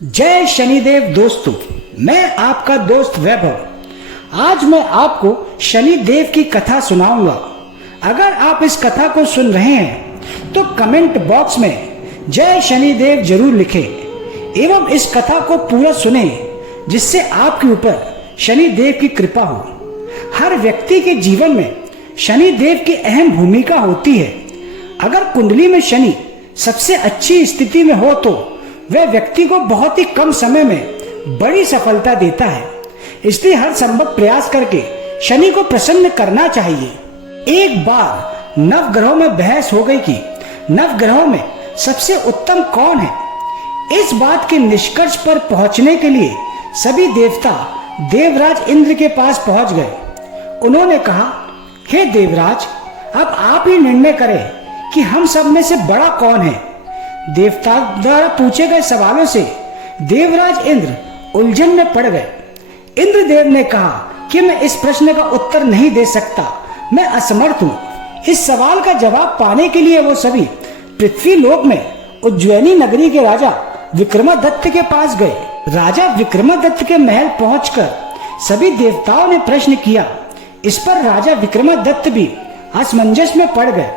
जय शनिदेव दोस्तों, मैं आपका दोस्त वैभव। आज मैं आपको शनिदेव की कथा सुनाऊंगा। अगर आप इस कथा को सुन रहे हैं तो कमेंट बॉक्स में जय शनिदेव जरूर लिखें एवं इस कथा को पूरा सुने, जिससे आपके ऊपर शनिदेव की कृपा हो। हर व्यक्ति के जीवन में शनिदेव की अहम भूमिका होती है। अगर कुंडली में शनि सबसे अच्छी स्थिति में हो तो वह व्यक्ति को बहुत ही कम समय में बड़ी सफलता देता है। इसलिए हर संभव प्रयास करके शनि को प्रसन्न करना चाहिए। एक बार नवग्रहों में बहस हो गई कि नवग्रहों में सबसे उत्तम कौन है। इस बात के निष्कर्ष पर पहुंचने के लिए सभी देवता देवराज इंद्र के पास पहुंच गए। उन्होंने कहा, हे देवराज, अब आप ही निर्णय करें कि हम सब में से बड़ा कौन है। देवता द्वारा पूछे गए सवालों से देवराज इंद्र उलझन में पड़ गए। इंद्रदेव ने कहा कि मैं इस प्रश्न का उत्तर नहीं दे सकता, मैं असमर्थ हूँ। इस सवाल का जवाब पाने के लिए वो सभी पृथ्वी लोक में उज्जैनी नगरी के राजा विक्रमादित्य के पास गए। राजा विक्रमादित्य के महल पहुंचकर सभी देवताओं ने प्रश्न किया। इस पर राजा विक्रमादित्य भी असमंजस में पड़ गए।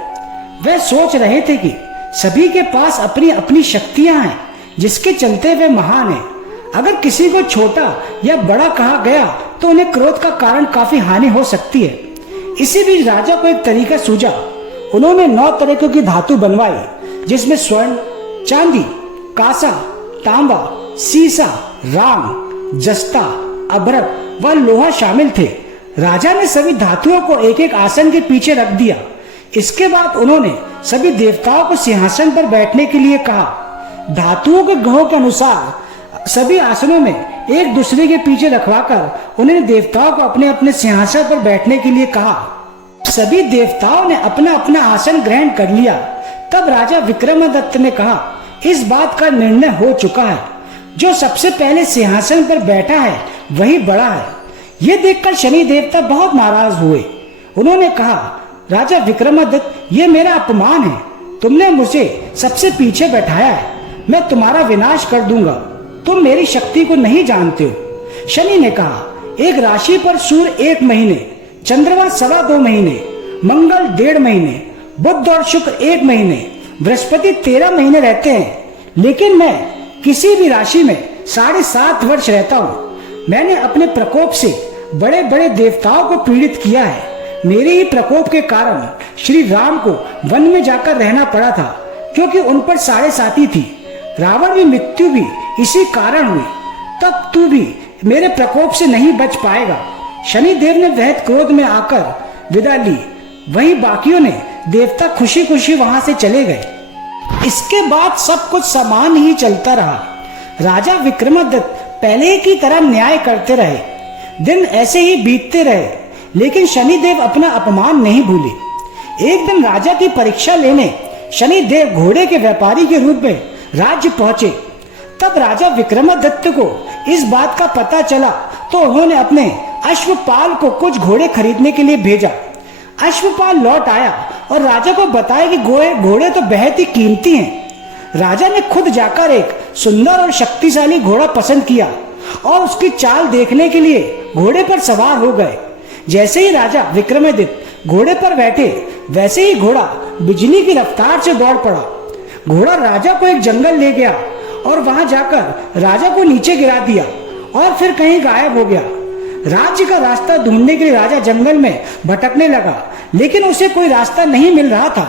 वे सोच रहे थे कि सभी के पास अपनी अपनी शक्तियां हैं, जिसके चलते वे महान हैं। अगर किसी को छोटा या बड़ा कहा गया तो उन्हें क्रोध का कारण काफी हानि हो सकती है। इसी बीच राजा को एक तरीका सूझा। उन्होंने 9 तरह की धातु बनवाई, जिसमें स्वर्ण, चांदी, कांसा, तांबा, सीसा, राम, जस्ता, अभ्रक व लोहा शामिल थे। राजा ने सभी धातुओं को एक एक आसन के पीछे रख दिया। इसके बाद उन्होंने सभी देवताओं को सिंहासन पर बैठने के लिए कहा। धातुओं के गुणों के अनुसार सभी आसनों में एक दूसरे के पीछे रखवाकर उन्हें देवताओं को अपने अपने सिंहासन पर बैठने के लिए कहा। सभी देवताओं ने अपना अपना आसन ग्रहण कर लिया। तब राजा विक्रमादित्य ने कहा, इस बात का निर्णय हो चुका है, जो सबसे पहले सिंहासन पर बैठा है वही बड़ा है। ये देखकर शनि देवता बहुत नाराज हुए। उन्होंने कहा, राजा विक्रमादित्य, ये मेरा अपमान है। तुमने मुझे सबसे पीछे बैठाया है। मैं तुम्हारा विनाश कर दूंगा। तुम मेरी शक्ति को नहीं जानते हो। शनि ने कहा, एक राशि पर सूर्य 1 महीने, चंद्रमा 2.25 महीने, मंगल 1.5 महीने, बुध और शुक्र 1 महीने, बृहस्पति 13 महीने रहते हैं। लेकिन मैं किसी भी राशि में 7.5 वर्ष रहता हूँ। मैंने अपने प्रकोप से बड़े बड़े देवताओं को पीड़ित किया है। मेरे ही प्रकोप के कारण श्री राम को वन में जाकर रहना पड़ा था, क्योंकि उन पर 7.5 थी। रावण की मृत्यु भी इसी कारण हुई। तब तू भी मेरे प्रकोप से नहीं बच पाएगा। शनिदेव ने वह क्रोध में आकर विदा ली। वहीं बाकियों ने देवता खुशी खुशी वहां से चले गए। इसके बाद सब कुछ समान ही चलता रहा। राजा विक्रमादित्य पहले की तरह न्याय करते रहे। दिन ऐसे ही बीतते रहे, लेकिन शनिदेव अपना अपमान नहीं भूले। एक दिन राजा की परीक्षा लेने शनिदेव घोड़े के व्यापारी के रूप में राज्य पहुंचे। तब राजा विक्रमादित्य को इस बात का पता चला तो उन्होंने अपने अश्वपाल को कुछ घोड़े खरीदने के लिए भेजा। अश्वपाल लौट आया और राजा को बताया कि घोड़े तो बेहद ही कीमती हैं। राजा ने खुद जाकर एक सुंदर और शक्तिशाली घोड़ा पसंद किया और उसकी चाल देखने के लिए घोड़े पर सवार हो गए। जैसे ही राजा विक्रमादित्य घोड़े पर बैठे, वैसे ही घोड़ा बिजली की रफ्तार से दौड़ पड़ा। घोड़ा राजा को एक जंगल ले गया और वहां जाकर राजा को नीचे गिरा दिया और फिर कहीं गायब हो गया। राज्य का रास्ता ढूंढने के लिए राजा जंगल में भटकने लगा, लेकिन उसे कोई रास्ता नहीं मिल रहा था।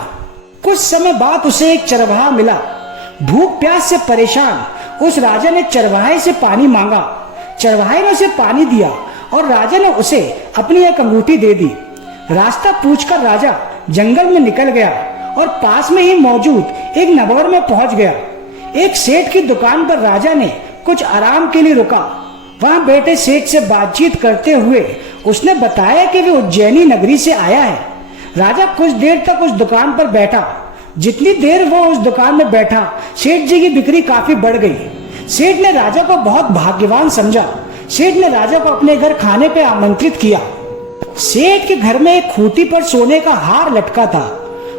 कुछ समय बाद उसे एक चरवाहा मिला। भूख प्यास से परेशान उस राजा ने चरवाहे से पानी मांगा। चरवाहे ने उसे पानी दिया और राजा ने उसे अपनी एक अंगूठी दे दी। रास्ता पूछकर राजा जंगल में निकल गया और पास में ही मौजूद एक नगर में पहुंच गया। एक सेठ की दुकान पर राजा ने कुछ आराम के लिए रुका। वहां बैठे सेठ से बातचीत करते हुए उसने बताया कि वे उज्जैनी नगरी से आया है। राजा कुछ देर तक उस दुकान पर बैठा। जितनी देर वो उस दुकान में बैठा, सेठ जी की बिक्री काफी बढ़ गई। सेठ ने राजा को बहुत भाग्यवान समझा। सेठ ने राजा को अपने घर खाने पे आमंत्रित किया। सेठ के घर में एक खूंटी पर सोने का हार लटका था।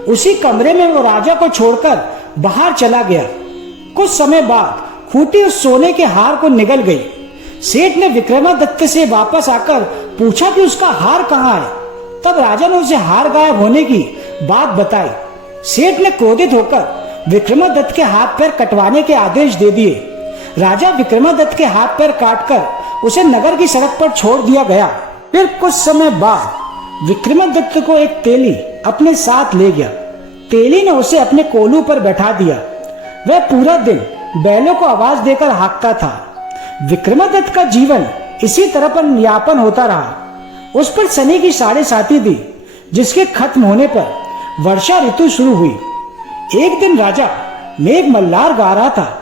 उसी कमरे में वो राजा को छोड़कर बाहर चला गया। कुछ समय बाद खूंटी उस सोने के हार को निगल गई। सेठ ने विक्रमादित्य से वापस आकर पूछा कि उसका हार कहाँ है। तब राजा ने उसे हार गायब होने की बात बताई। सेठ ने क्रोधित होकर विक्रमादित्य के हाथ पैर कटवाने के आदेश दे दिए। राजा विक्रमादित्य के हाथ पैर काटकर उसे नगर की सड़क पर छोड़ दिया गया। फिर कुछ समय बाद विक्रमादित्य को एक तेली अपने साथ ले गया। तेली ने उसे अपने कोलू पर बैठा दिया। वह पूरा दिन बैलों को आवाज देकर हाँकता था। विक्रमादित्य का जीवन इसी तरह पर यापन होता रहा। उस पर शनि की 7.5 थी, जिसके खत्म होने पर वर्षा ऋतु शुरू हुई। एक दिन राजा मेघ मल्हार गा रहा था।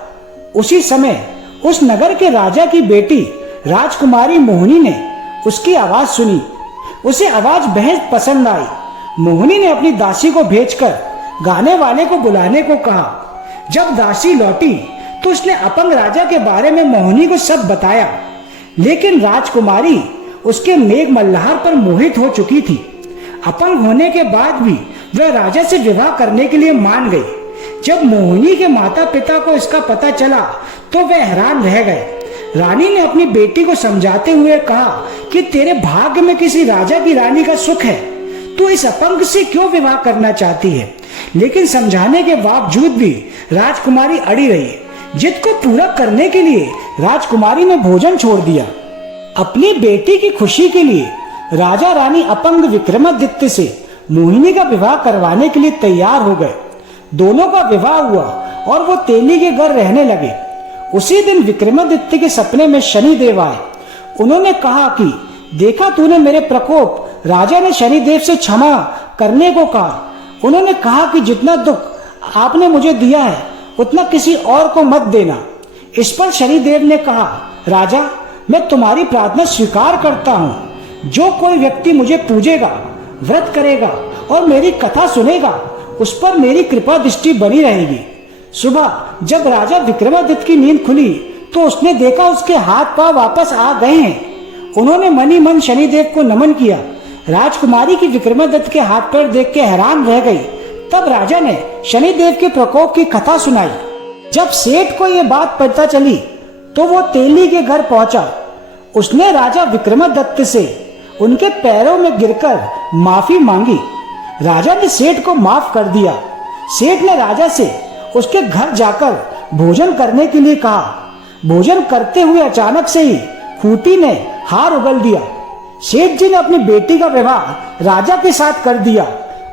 उसी समय उस नगर के राजा की बेटी राजकुमारी मोहिनी ने उसकी आवाज सुनी। उसे आवाज बेहद पसंद आई। मोहिनी ने अपनी दासी को भेजकर गाने वाले को बुलाने को कहा। जब दासी लौटी तो उसने अपंग राजा के बारे में मोहिनी को सब बताया, लेकिन राजकुमारी उसके मेघ मल्हार पर मोहित हो चुकी थी। अपंग होने के बाद भी वह राजा से विवाह करने के लिए मान गई। जब मोहिनी के माता पिता को इसका पता चला तो वे हैरान रह गए। रानी ने अपनी बेटी को समझाते हुए कहा कि तेरे भाग्य में किसी राजा की रानी का सुख है, तू इस अपंग से क्यों विवाह करना चाहती है। लेकिन समझाने के बावजूद भी राजकुमारी अड़ी रही। जिद को पूरा करने के लिए राजकुमारी ने भोजन छोड़ दिया। अपनी बेटी की खुशी के लिए राजा रानी अपंग विक्रमादित्य से मोहिनी का विवाह करवाने के लिए तैयार हो गए। दोनों का विवाह हुआ और वो तेली के घर रहने लगे। उसी दिन विक्रमादित्य के सपने में शनिदेव आए। उन्होंने कहा कि देखा तूने मेरे प्रकोप। राजा ने शनिदेव से क्षमा करने को कहा। उन्होंने कहा कि जितना दुख आपने मुझे दिया है उतना किसी और को मत देना। इस पर शनिदेव ने कहा, राजा मैं तुम्हारी प्रार्थना स्वीकार करता हूँ। जो कोई व्यक्ति मुझे पूजेगा, व्रत करेगा और मेरी कथा सुनेगा, उस पर मेरी कृपा दृष्टि बनी रहेगी। सुबह जब राजा विक्रमादित्य की नींद खुली तो उसने देखा उसके हाथ पांव वापस आ गए हैं। उन्होंने मनी मन शनिदेव को नमन किया। राजकुमारी की विक्रमादित्य के हाथ पैर देख के हैरान रह गई। तब राजा ने शनिदेव के प्रकोप की कथा सुनाई। जब सेठ को यह बात पता चली तो वो तेली के घर पहुंचा। उसने राजा विक्रमादित्य से उनके पैरों में गिरकर माफी मांगी। राजा ने सेठ को माफ कर दिया। सेठ ने राजा से उसके घर जाकर भोजन करने के लिए कहा। भोजन करते हुए अचानक से ही खूंटी ने हार उगल दिया। सेठ जी ने अपनी बेटी का विवाह राजा के साथ कर दिया।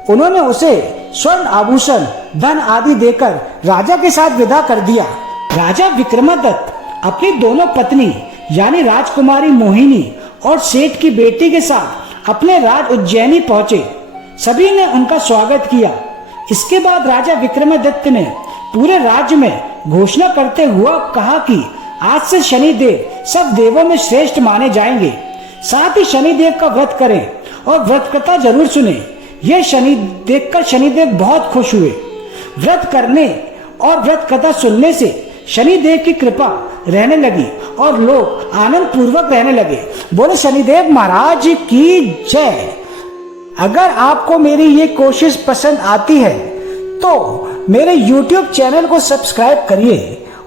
उन्होंने उसे स्वर्ण आभूषण, धन आदि देकर राजा के साथ विदा कर दिया। राजा विक्रमादित्य अपनी दोनों पत्नी यानी राजकुमारी मोहिनी और सेठ की बेटी के साथ अपने राज उज्जैनी पहुंचे। सभी ने उनका स्वागत किया। इसके बाद राजा विक्रमादित्य ने पूरे राज्य में घोषणा करते हुआ कहा कि आज से शनिदेव सब देवों में श्रेष्ठ माने जाएंगे। साथ ही शनिदेव का व्रत करें और व्रत कथा जरूर सुने। यह शनि देखकर शनिदेव बहुत खुश हुए। व्रत करने और व्रत कथा सुनने से शनिदेव की कृपा रहने लगी और लोग आनंद पूर्वक रहने लगे। बोले शनिदेव महाराज की जय। अगर आपको मेरी ये कोशिश पसंद आती है तो मेरे YouTube चैनल को सब्सक्राइब करिए,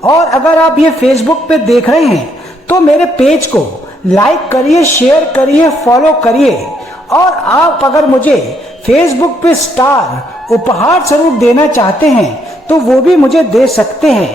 और अगर आप ये Facebook पे देख रहे हैं तो मेरे पेज को लाइक करिए, शेयर करिए, फॉलो करिए। और आप अगर मुझे Facebook पे स्टार उपहार स्वरूप देना चाहते हैं तो वो भी मुझे दे सकते हैं।